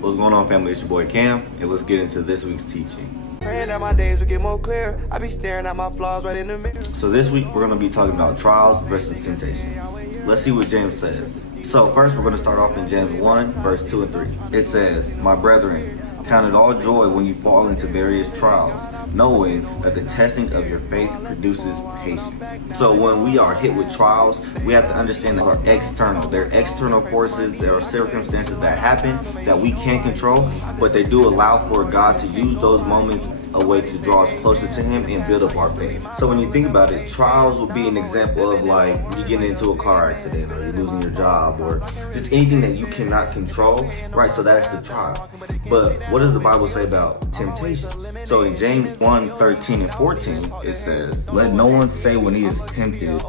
What's going on, family? It's your boy Cam, and let's get into this week's teaching. Praying that my days will get more clear. I be staring at my flaws right in the mirror. So this week we're going to be talking about trials versus temptation. Let's see what James says. So first we're going to start off in James 1 verse 2 and 3. It says, "My brethren, count it all joy when you fall into various trials, knowing that the testing of your faith produces patience." So when we are hit with trials, we have to understand that are external. They're external forces. There are circumstances that happen that we can't control, but they do allow for God to use those moments a way to draw us closer to Him and build up our faith. So when you think about it, trials would be an example of like you getting into a car accident, or you losing your job, or just anything that you cannot control, right? So that's the trial. But what does the Bible say about temptation? So in James 1:13 and 14, it says, "Let no one say when he is tempted,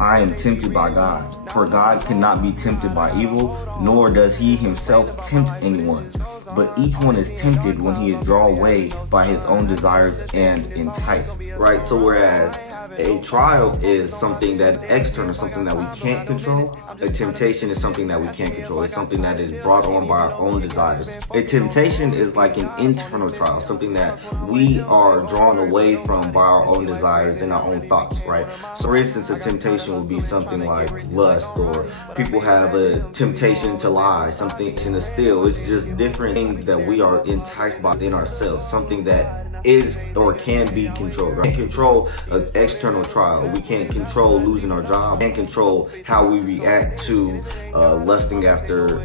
I am tempted by God. For God cannot be tempted by evil, nor does He Himself tempt anyone. But each one is tempted when he is drawn away by his own desires and enticed." Right? So whereas a trial is something that's external, something that we can't control, a temptation is something that we can't control. It's something that is brought on by our own desires. A temptation is like an internal trial, something that we are drawn away from by our own desires and our own thoughts, right? So for instance, a temptation would be something like lust, or people have a temptation to lie, something to steal. It's just different things that we are enticed by in ourselves, something that is or can be controlled. Right? We can't control an external trial. We can't control losing our job. We can't control how we react to lusting after,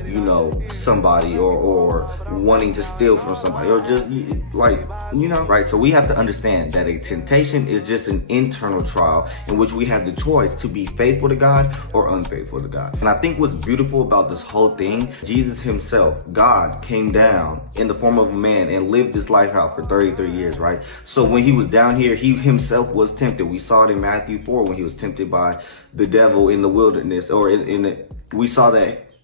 somebody, or wanting to steal from somebody, or just right? So we have to understand that a temptation is just an internal trial in which we have the choice to be faithful to God or unfaithful to God. And I think what's beautiful about this whole thing, Jesus Himself, God, came down in the form of a man and lived this life out for 33 years. Right? So when He was down here, He Himself was tempted. We saw it in Matthew 4 when He was tempted by the devil in the wilderness, or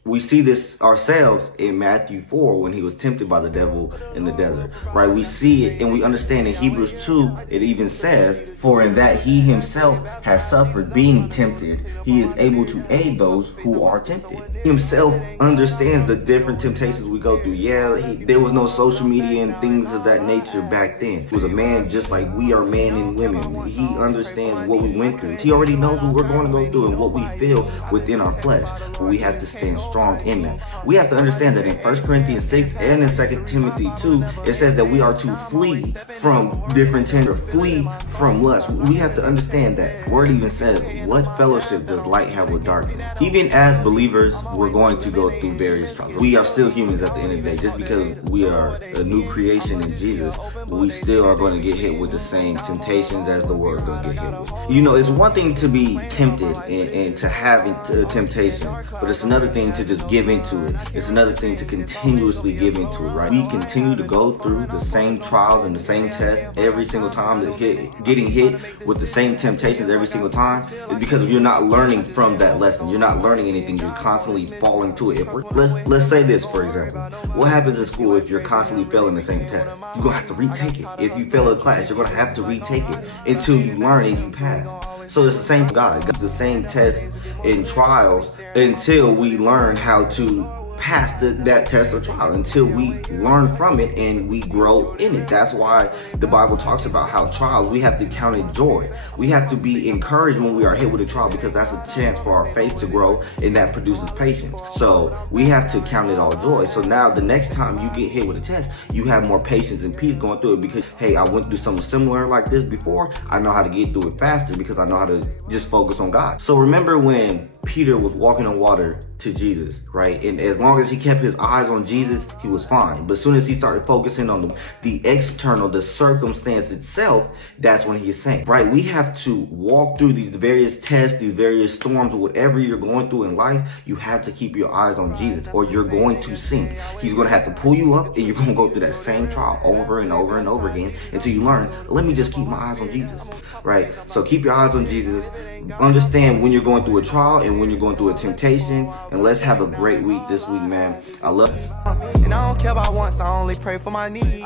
we see this ourselves in Matthew 4 when He was tempted by the devil in the desert, right? We see it and we understand in Hebrews 2, it even says, "For in that He Himself has suffered being tempted, He is able to aid those who are tempted." He Himself understands the different temptations we go through. Yeah, there was no social media and things of that nature back then. He was a man just like we are men and women. He understands what we went through. He already knows what we're going to go through and what we feel within our flesh. But we have to stand strong in that. We have to understand that in 1 Corinthians 6 and in 2 Timothy 2, it says that we are to flee from different temptations, flee from lust. We have to understand that. The word even says, "What fellowship does light have with darkness?" Even as believers, we're going to go through various trials. We are still humans at the end of the day. Just because we are a new creation in Jesus, we still are going to get hit with the same temptations as the world is going to get hit with. It's one thing to be tempted and to have a temptation, but it's another thing to just give into it. It's another thing to continuously give into it, right? We continue to go through the same trials and the same tests every single time, getting hit with the same temptations every single time. It's because you're not learning from that lesson. You're not learning anything. You're constantly falling to it. Let's say this, for example. What happens in school if you're constantly failing the same test? You're going to have to retake it. If you fail a class, you're going to have to retake it until you learn and you pass. So it's the same for God. It's the same test in trials until we learn how to pass that test or trial, until we learn from it and we grow in it. That's why the Bible talks about how trials, we have to count it joy. We have to be encouraged when we are hit with a trial, because that's a chance for our faith to grow, and that produces patience. So we have to count it all joy. So now the next time you get hit with a test, you have more patience and peace going through it, because, hey, I went through something similar like this before. I know how to get through it faster because I know how to just focus on God. So remember when Peter was walking on water to Jesus, right? And as long as he kept his eyes on Jesus, he was fine. But as soon as he started focusing on the external, the circumstance itself, that's when he sank, right? We have to walk through these various tests, these various storms, whatever you're going through in life. You have to keep your eyes on Jesus, or you're going to sink. He's going to have to pull you up, and you're going to go through that same trial over and over and over again until you learn, let me just keep my eyes on Jesus, right? So keep your eyes on Jesus. Understand when you're going through a trial and when you're going through a temptation. And let's have a great week this week, man. I love you. And I don't care about once, I only pray for my needs.